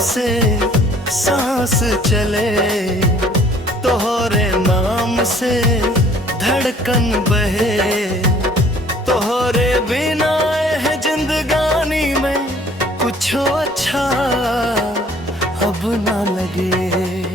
से सांस चले, तोहरे नाम से धड़कन बहे, तोहरे बिना है जिंदगानी में कुछ अच्छा अब ना लगे।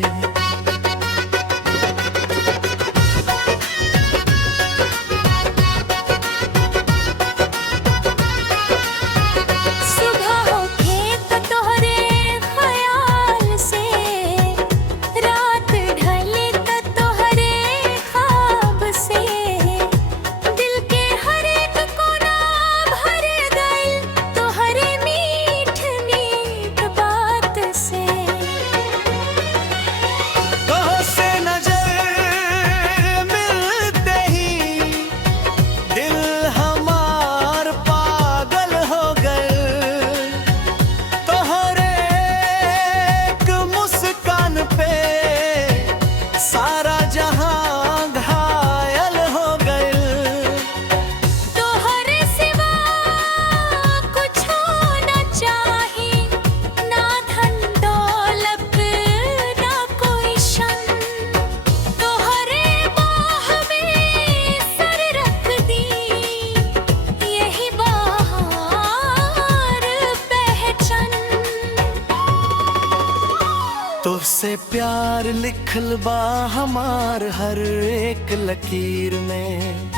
तुझसे प्यार लिखल बा हमार हर एक लकीर में,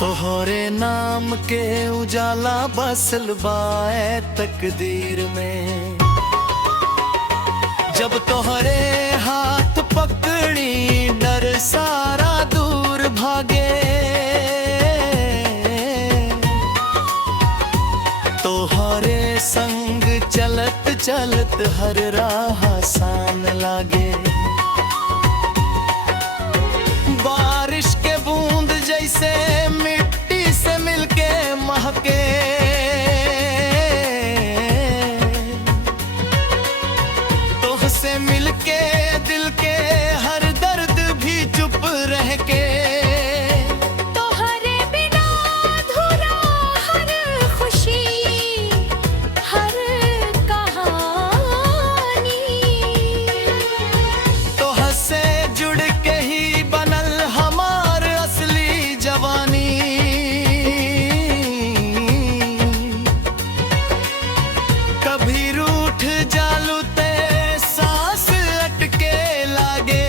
तोहरे नाम के उजाला बसल बा ए तकदीर में। जब तोहरे हाथ पकड़ी डर सारा दूर भागे, तोहरे संग चलत चलत हर राह आसान लागे। बारिश के बूंद जैसे मिट्टी से मिलके महके, तुझसे मिलके दिल के हर दर्द भी चुप रह के। कभी रूठ जालू ते सांस अटके लागे,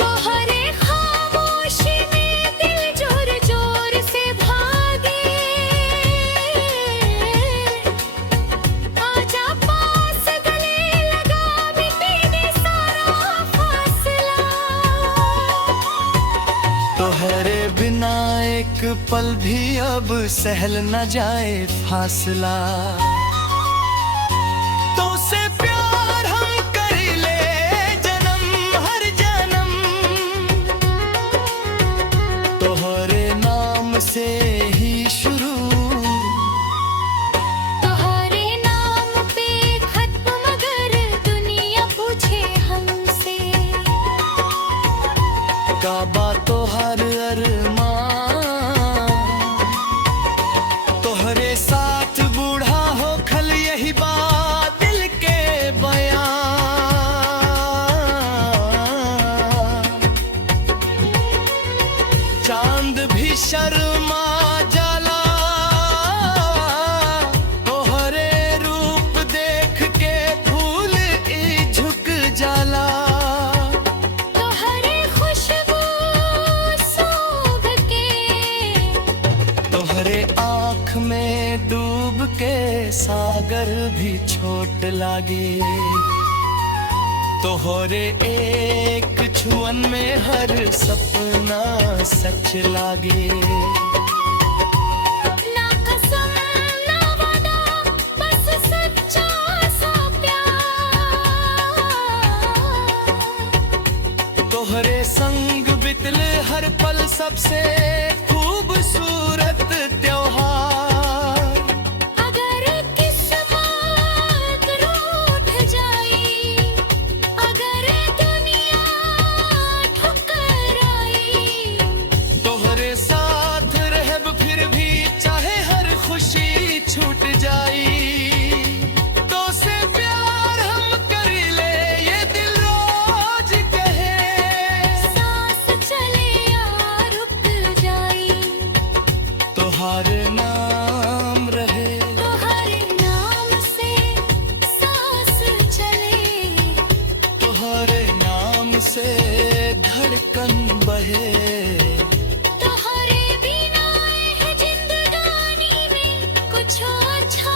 तोहरे खामोशी में दिल जोर जोर से भागे। आजा पास गले लगा मिटे दे सारा फासला। तोहरे बिना एक पल भी अब सहल न जाए फासला। तुझसे प्यार हम कर ले जन्म हर जन्म, तोहरे नाम से ही शुरू, तोहरे नाम पे खत्म मगर दुनिया पूछे हमसे। काबा तो हर अरमान, तोहरे साथ बूढ़ा हो खल यही बात दिल के बयां। चांद भी शर्मा जाला, तोहरे रूप देख के फूल ई झुक जाला। तोहरे खुशबू सूंघ के, तोहरे आँख में डूब के सागर भी छोट लागे, तोहरे एक छुअन में हर सपना सच लागे। ना कसम ना वादा बस सच्चा सा प्यार। तोहरे संग बितल हर पल सबसे खूबसूरत त्योहार। अगर किस्मत रूठ जाई, अगर दुनिया ठुकर आई, तोहरे साथ रहब फिर भी चाहे हर खुशी छूट जाई। अच्छा अच्छा